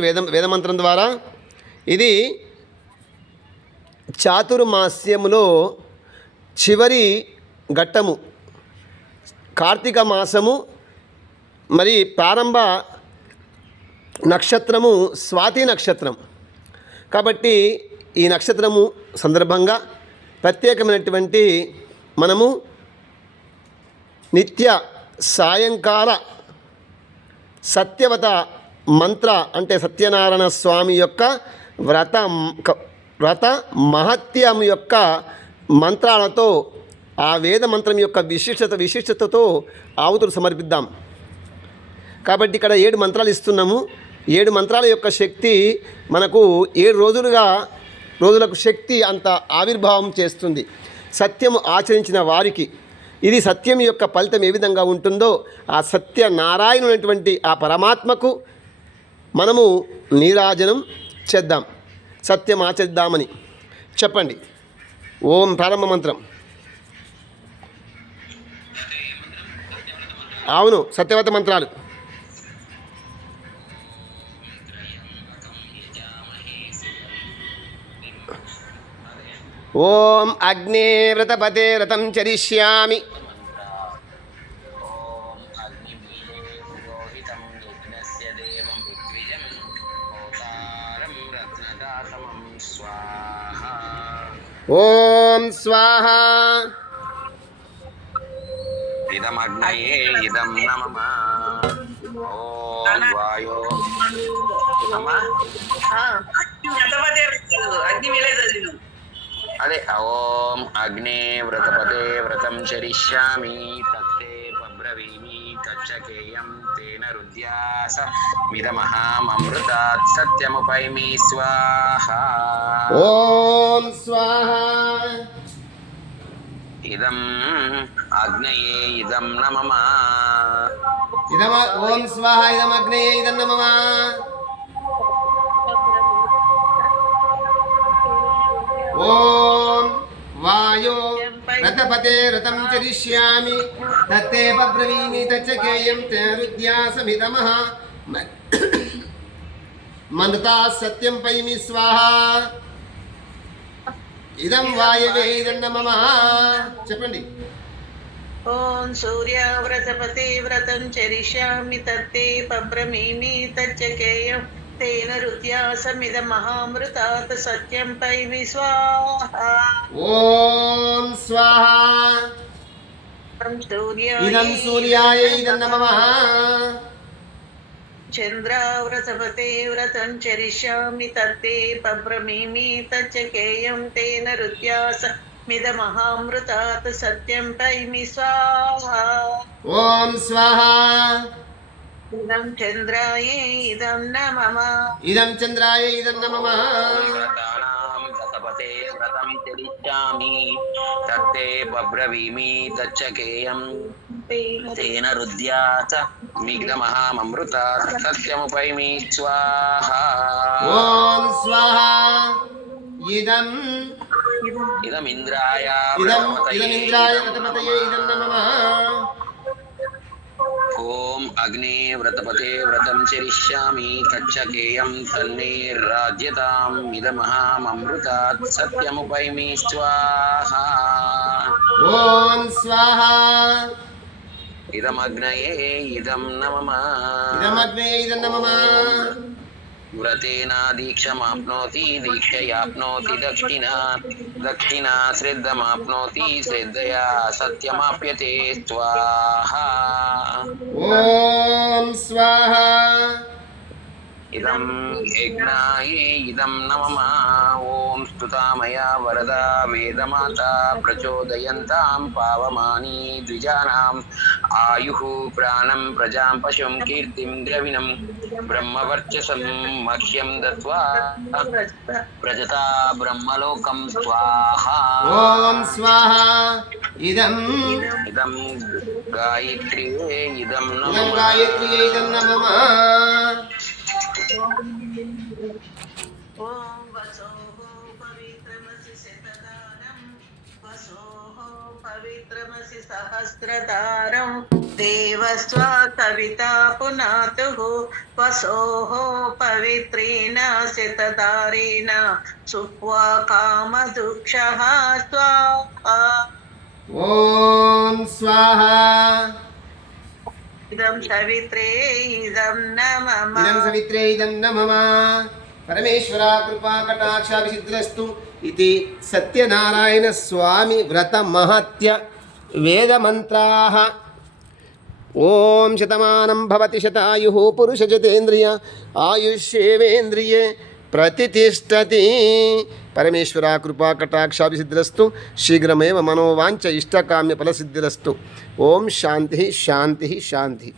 వేద వేదమంత్రం ద్వారా. ఇది చాతుర్మాస్యములో చివరి ఘట్టము. కార్తీక మాసము మరి ప్రారంభ నక్షత్రము స్వాతి నక్షత్రం. కాబట్టి ఈ నక్షత్రము సందర్భంగా ప్రత్యేకమైనటువంటి మనము నిత్య సాయంకాల సత్యవత మంత్ర అంటే సత్యనారాయణ స్వామి యొక్క వ్రత వ్రత మహత్యం యొక్క మంత్రాలతో ఆ వేద మంత్రం యొక్క విశిష్టత విశిష్టతతో ఆవుతులు సమర్పిద్దాం. కాబట్టి ఇక్కడ ఏడు మంత్రాలు ఇస్తున్నాము. ఏడు మంత్రాల యొక్క శక్తి మనకు ఏడు రోజులుగా రోజులకు శక్తి అంత ఆవిర్భావం చేస్తుంది. సత్యము ఆచరించిన వారికి. ఇది సత్యం యొక్క ఫలితం ఏ విధంగా ఉంటుందో ఆ సత్య నారాయణునటువంటి ఆ పరమాత్మకు మనము నీరాజనం చేద్దాం సత్యం ఆచరిద్దామని. చెప్పండి. ఓం ప్రారంభ మంత్రం. అవును సత్యవత మంత్రాలు. ఓం అగ్నే వ్రతపతే వ్రతం చరిష్యామి. ओम स्वाहा। इदम अरे ओम अग्ने व्रतपते व्रतं चरिष्यामि तत्ते पब्रवीमि तच्चकेय తేన రుద్యాస మిదమహామృతాత్ సత్యముపైమి స్వాహ. ఓం స్వాహ. ఇదం అగ్నయే ఇదం నమమ ఇదమ ఓం స్వాహ ఇదమగ్నే ఇదం నమః. ఓం రథపతే రథం చరిష్యామి తత్తే బ్రవీమి తచ్చకేయం తేరుద్యాసమిదమః మందతా సత్యం పైమి స్వాహ ఇదం వాయవే ఇదం నమః చెప్పండి। ఓం సూర్య వ్రతపతి వ్రతం చరిష్యామి తత్తే పబ్రమీమి తచ్చకేయం తేన రుత్యాసమిద మహామృతాత్ సత్యం పైమి స్వాహ ఓం స్వాహ. ఓం సూర్య ఇదం సూర్యాయ ఇదం నమః చంద్ర వ్రతపతే వ్రతం చరిష్యామి తత్తే పబ్రమీమి తచ్చకేయం తేన రుత్యాస మిద మహామృతాత్ సత్యం పైమి స్వాహ ఓం స్వాహ ఇదం చంద్రాయే ఇదం న మమ ఇదం చరిష్యామి తత్తే బబ్రవీమి తచ్చకేయం తేన రుద్యాస మిగ్నమహామృత సత్యముపైమి స్వాహ ఓం స్వాహ। ఇదం ఇదమింద్రాయ ఇదం ఇదమింద్రాయ ఇదం నమః ఓం అగ్నే వ్రతపతే వ్రతం చరిష్యామి తచ్చకేయం తన్నేర్రాజ్యతాం ఇదమహామృతాత్ సత్యముపైమి స్వాహ. ఓం స్వాహ. ఇదమగ్నయే ఇదం నమమ ఇదమగ్నే ఇదం నమః. व्रतेनादीक्षमाप्नोति दीक्षयाप्नोति दक्षिणा दक्षिणा श्रद्धमाप्नोति श्रद्धया सत्यमाप्यते स्वाहा। ॐ स्वाहा। ఇదం యజ్ఞాయే ఇదం నమమ ఓం స్తుతామయా వరదా వేదమాత ప్రచోదయంతాం పావమాని ద్విజానాం ఆయుః ప్రాణం ప్రజాం పశుం కీర్తిం ద్రవిణం బ్రహ్మవర్చసం మహ్యం దత్వా ప్రజతా బ్రహ్మలోకం స్వాహా ఓం స్వాహ ఇదం ఇదం గాయత్రియే ఇదం నమః గాయత్రియే ఇదం నమః ॐ वसोः पवित्रमसि शतधारं वसोः पवित्रमसि सहस्रधारं देवस्वा कविता पुनातुः वसोः पवित्रेण शतधारेण सुप्वा कामदुक्षः स्वाहा। ॐ स्वाहा। ఇదం సవిత్రే ఇదం నమమ ఇదం సవిత్రే ఇదం న పరమేశ్వర కృపా కటాక్షాభిసిద్ధిరస్తు ఇది సత్యనారాయణ స్వామి వ్రత మహత్య వేదమంత్రా ఓం శతమానం భవతి శతాయు పురుష జతేంద్రియ ఆయుష్యేవేంద్రియే ప్రతిష్టతి పరమేశ్వర కృపా కటాక్షాభిసిద్ధిరస్తు శీఘ్రమేవ మనోవాంఛ ఇష్టకామ్య ఫలసిద్ధిరస్తు ఓం శాంతి శాంతి శాంతి.